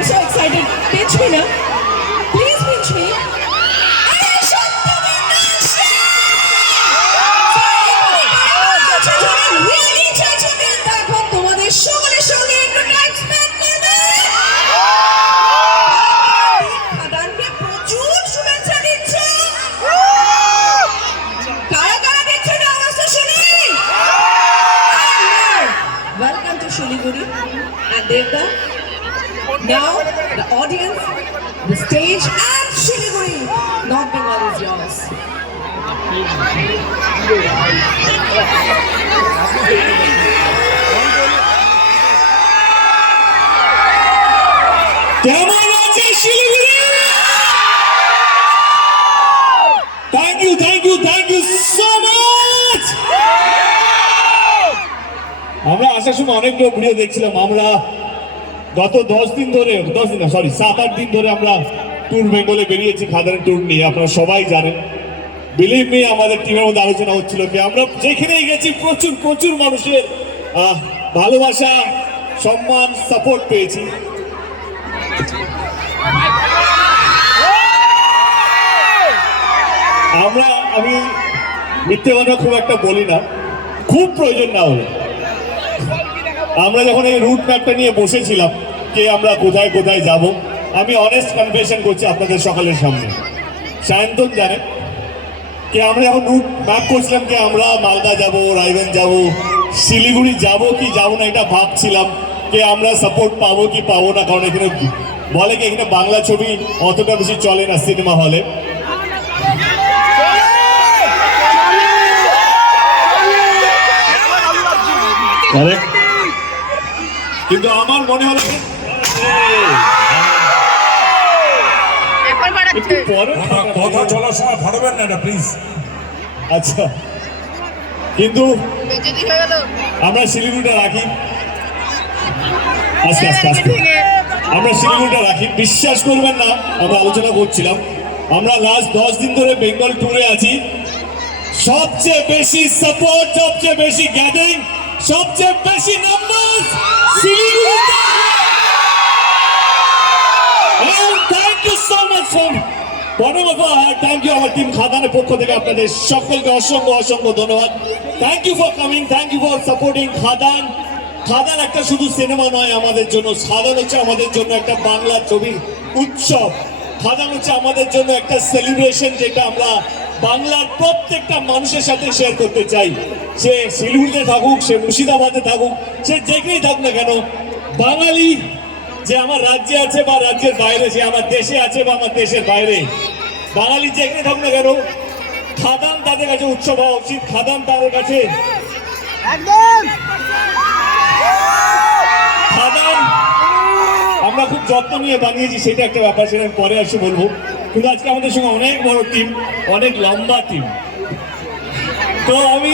be so excited. Pinch me now. Please pinch me. Welcome to Shiliguri and Devda. Now the audience, the stage and Shiliguri, North Bengal is yours. কেমন আছে Siliguri? Thank you so much. আমরা আসার সময় অনেক লোক video দেখছিলাম। আমরা গত 7-8 দিন ধরে আমরা ট্যুর বেঙ্গলে বেরিয়েছি, খাদানের ট্যুর নিয়ে। আপনারা সবাই জানেন, বিলিভ মি, আমাদের টিমের মধ্যে আলোচনা হচ্ছিল কি আমরা যেখানেই গেছি প্রচুর মানুষের ভালোবাসা, সম্মান, সাপোর্ট পেয়েছি। আমি মিথ্যে কথা খুব একটা বলি না, খুব প্রয়োজন না হলে। আমরা যখন এই রুট ম্যাপটা নিয়ে বসেছিলাম কে আমরা কোথায় কোথায় যাব, আমি অনেস্ট কনফেশন করছি আপনাদের সকলের সামনে, সায়ন্তন জানে কে আমরা যখন রুট ম্যাপ করছিলাম কে আমরা মালদা যাব, রায়গঞ্জ যাব, শিলিগুড়ি যাব কি যাব না এটা ভাবছিলাম, কে আমরা সাপোর্ট পাবো কি পাবো না। কারণ এখানে বলে কি এখানে বাংলা ছবি অতটা বেশি চলে না সিনেমা হলে। কিন্তু আমার মনে হলো কথা চলার সময় ফাটাবেন না, প্লিজ। আচ্ছা, কিন্তু আমরা শিলিগুড়িটা রাখি, আস্তে আমরা শিলিগুড়িটা রাখি। বিশ্বাস করবেন না, আমরা আলোচনা করছিলাম, আমরা লাস্ট 10 দিন ধরে বেঙ্গল ট্যুরে আছি। সবচেয়ে বেশি সাপোর্ট, সবচেয়ে বেশি গ্যাদারিং, সবচেয়ে বেশি নাম্বার শিলিগুড়িতে। Thank you so much from bottom of our heart. Thank you আমার টিম খাদানের পক্ষ থেকে আপনাদের সকলকে অসংখ্য ধন্যবাদ। Thank you for coming, thank you for supporting Khadaan. Khadaan একটা শুধু সিনেমা নয় আমাদের জন্য, খাদান হচ্ছে আমাদের জন্য একটা বাংলা ছবির উৎসব। খাদান হচ্ছে আমাদের জন্য একটা সেলিব্রেশন, যেটা আমরা বাংলার প্রত্যেকটা মানুষের সাথে শেয়ার করতে চাই। সে শিলিগুড়িতে থাকুক, সে মুর্শিদাবাদে থাকুক, সে যেখানেই থাকুক না কেন, বাঙালি যে আমার রাজ্যে আছে বা রাজ্যের বাইরে, সে আমার দেশে আছে বা আমার দেশের বাইরে, বাঙালি যেখানে থাকুক না কেন, খাদান তাদের কাছে উৎসব হওয়া উচিত। খাদান তাদের কাছে খাদান আমরা খুব যত্ন নিয়ে বানিয়েছি, সেটা একটা ব্যাপার, সেটা আমি পরে এসে বলবো। কিন্তু আজকে আমাদের সঙ্গে অনেক বড় টিম, অনেক লম্বা টিম। তো আমি